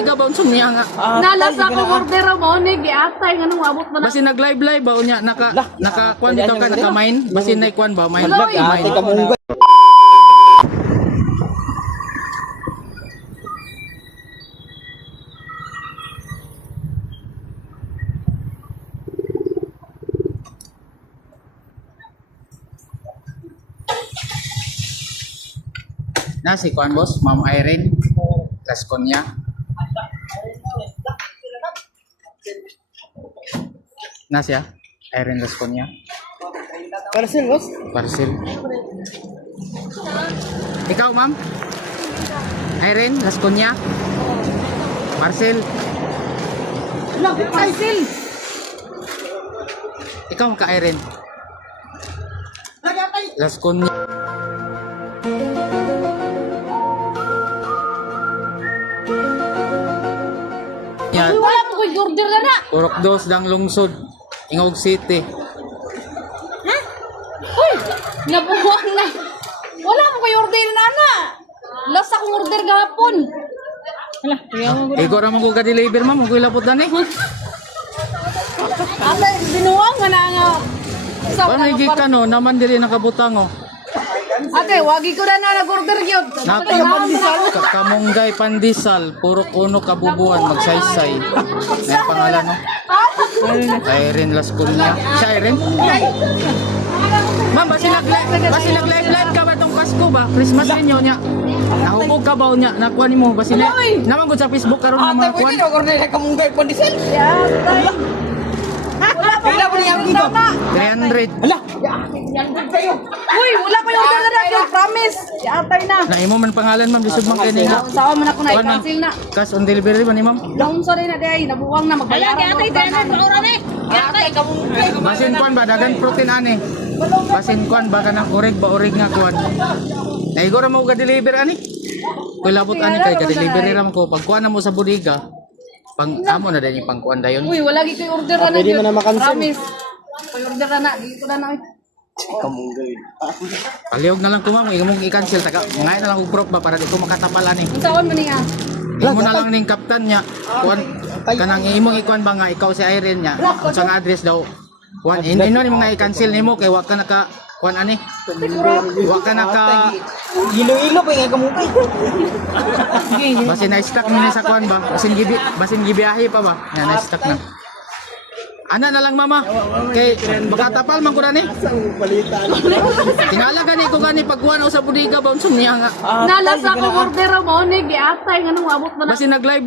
Ikaw unsong niya nga. Nalasa ko order mo ni giatay nganong abot man. Basi nag-live ba unya naka kwan bitaw ka naka mine. Basi nay kwan ba mine. Ate ka mong Na si kwan boss, Ma'am Irene. Kaskon niya. Na siya. Irene Kaskon niya. parcel, boss. Parcel. Ikaw, ma'am? Irene, Lasconia? Marcel? Parcel. Ikaw ka, Irene? Lasconia. Yan. Wala mo ko order na na. Purok dos dang lungsod. Ingog City. Ha? Uy, nabuwang na. Wala mo ko order na na. Last akong order gahapon. Hala, Ego ramon ko ka-deliver, ma'am. Kung ilapot na ni. ate binuwang nga nga. Sa Paano higit ka no? Naman dili nakabutang o. ate, wagi ko na nag-order gyud. Kamunggay pandisal. Purok uno kabubuan. Magsaysay. May pangalan no? Irene Lasconia. Siya Irene? Ma'am, basi nag-live ka ba itong Pasko ba? Christmas ninyo niya. Nahubog ka ba niya? Nakuha ni mo? Basi na? Naman ko sa Facebook karon ng mga kuwan. order ka mong gay pandesal. Wala pa Kailan mo niyang dito? 300. Hala, Uy, wala pa yung order na gyud, promise. Atay na. Naimo man pangalan ma'am, lisod man kay nga. Sawa man ako na i-cancel na. Cash on delivery ba ni ma'am? Long sorry na day, nabuwang na magbayaran. Atay tanan maura ni. Atay ka mong Basin kuan ba dagan protein ani. Basin kuan ba kanang orig nga kuan. Naigo ra mo ga deliver ani. Kung labot ani kay ga delivery ra man ko pag kuan na mo sa bodega. Pang amo na din yung pangkuan dayon. Uy, wala gyud koy order na. pwede mo na makancel. Promise. Pag-order na, dito na na. ka mong gay. Palihog na lang ko ma'am, imong i-cancel taga. Ngayon na lang og proof ba para di ko makatapal ani. Unsaon man niya? Imo na lang ning kaptan niya. Kuan kanang imong ikuan ba nga ikaw si Irene niya. Unsa nga address daw? Kuan ino ni mga i-cancel nimo kay wa ka naka kuan ani. Wa ka naka Ilo-ilo pa yung kamukay. basin na stock ni sa kuan ba? Basin gibiyahe pa ba? Yan na stock na. Ana na lang mama. Kay makatapal man ko na ni. Tingala gani ko gani pagkuan sa bodega ba unsong niya nga. Nalasa ko order mo ni giatay nganong abot man. Basin nag live